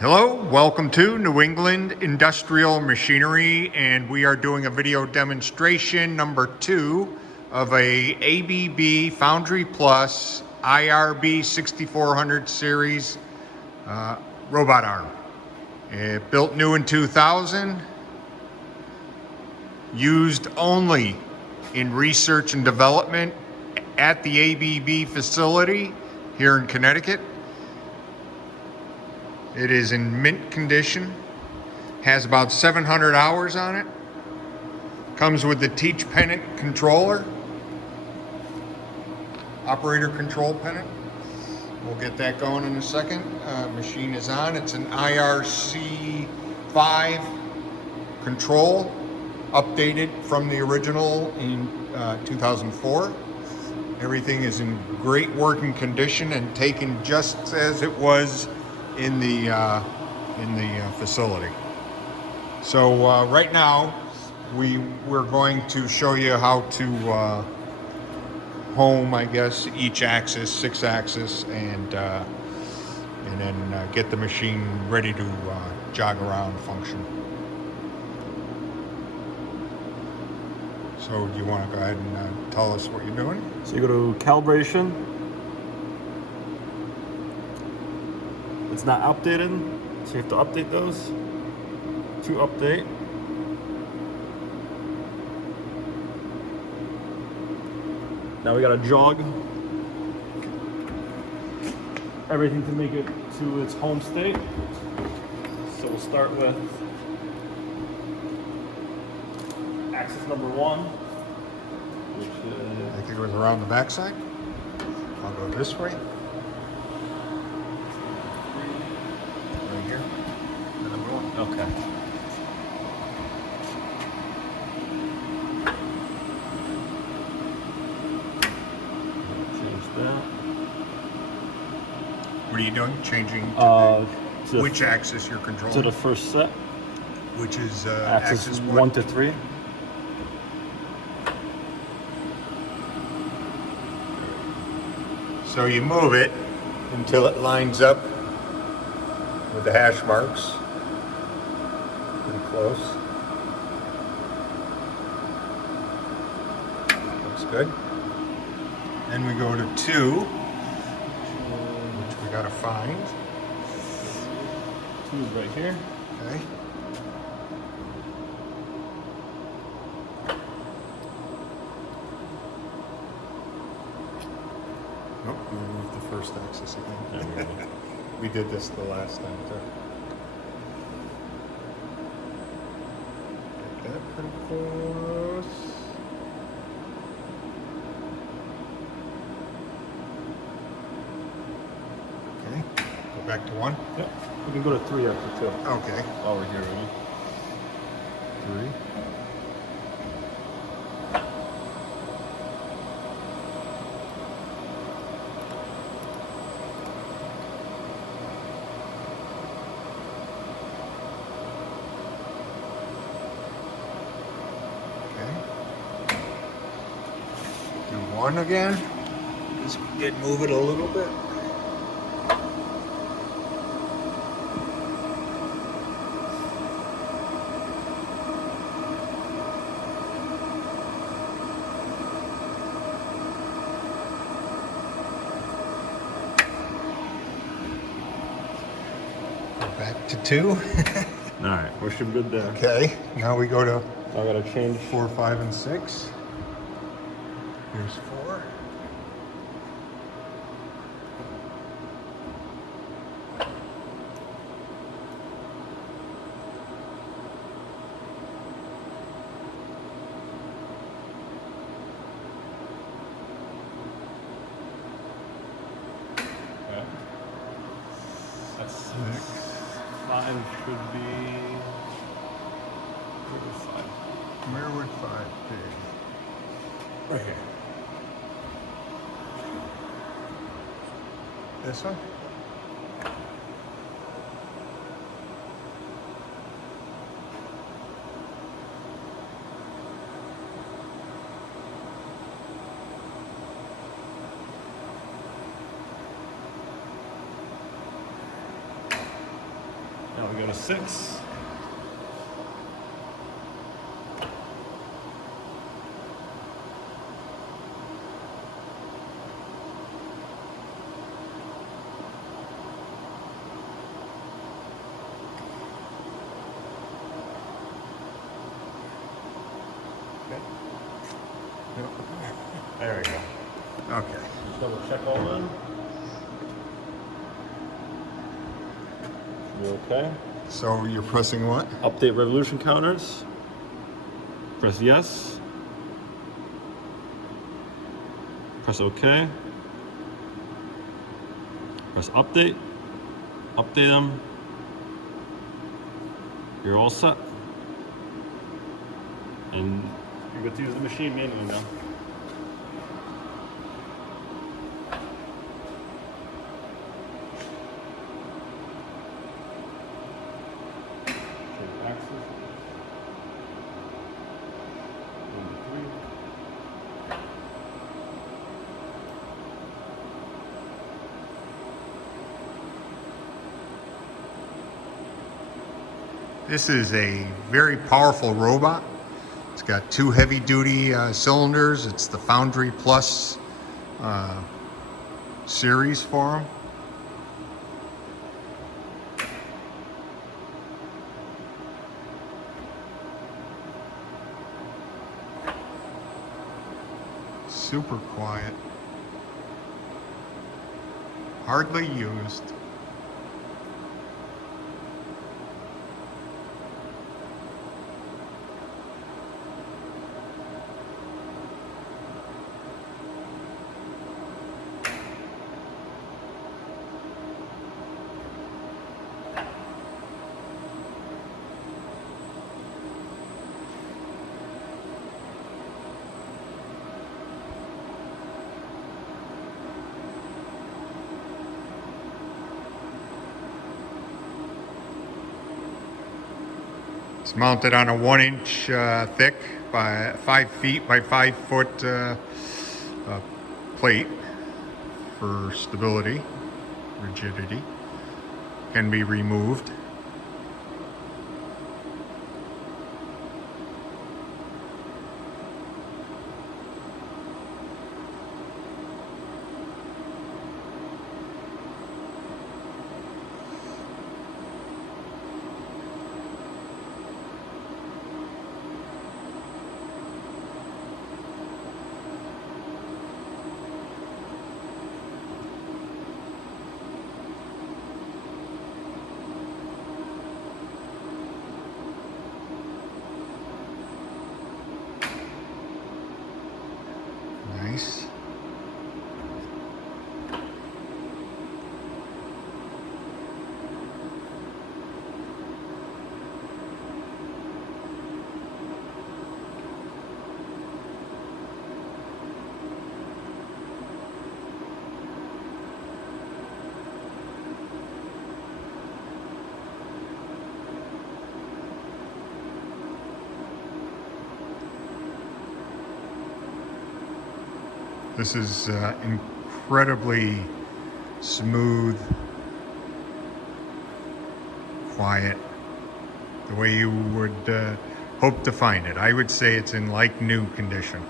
Hello, welcome to New England Industrial Machinery, and we are doing a video demonstration number 2 of a ABB Foundry Plus IRB6400 series robot arm. Built new in 2000, used only in research and development at the ABB facility here in Connecticut. It is in mint condition, has about 700 hours on it, comes with the Teach Pendant controller, operator control pendant. We'll get that going in a second. Machine is on. It's an IRC5 Control, updated from the original in 2004. Everything is in great working condition and taken just as it was in the facility. So right now we're going to show you how to home, I guess, each axis, 6-axis, and then get the machine ready to jog around, function. So do you want to go ahead and tell us what you're doing? So you go to calibration. It's not updated, so you have to update those. To update. Now we gotta jog everything to make it to its home state. So we'll start with axis number 1, which is... I think it was around the backside. I'll go this way. Right here. And I'm going. Okay. Change that. What are you doing? Changing To which axis you're controlling? to the first set. Which is Axis axis 1 to 3. So you move it until it lines up with the hash marks. Pretty close. Looks good. Then we go to 2, which we gotta find. 2 is right here. Okay. Nope, we moved the first axis again. We did this the last time too. Get that pretty close. Okay, go back to 1. Yep. We can go to 3 after 2. Okay. While we're here, right? 3. Do 1 again. Just did move it a little bit. Go back to 2. All right, we're should good there. Okay, now we go to I gotta change 4, 5, and 6. Here's 4. Okay. That's 6. 6. 5 should be. Where's 5? Where would 5 be? Right here. This one? Now we go to 6. There we go. Okay. Just double check all that. You okay? So you're pressing what? Update revolution counters. Press yes. Press OK. Press update. Update them. You're all set. And you're good to use the machine manually now. This is a very powerful robot. It's got 2 heavy-duty cylinders. It's the Foundry Plus series for them. Super quiet. Hardly used. It's mounted on a 1-inch thick by 5 feet by 5 foot plate for stability, rigidity. Can be removed. Nice. This is incredibly smooth, quiet, the way you would hope to find it. I would say it's in like new condition.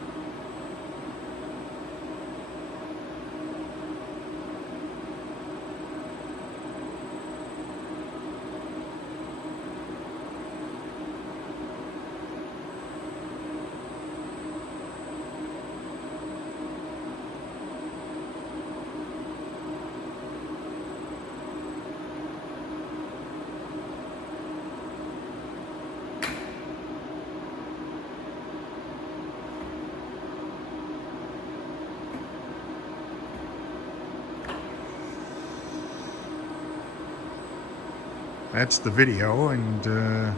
That's the video, and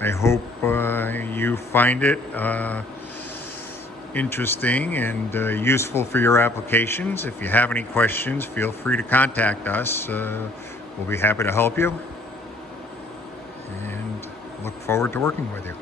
I hope you find it interesting and useful for your applications. If you have any questions, feel free to contact us. We'll be happy to help you, and look forward to working with you.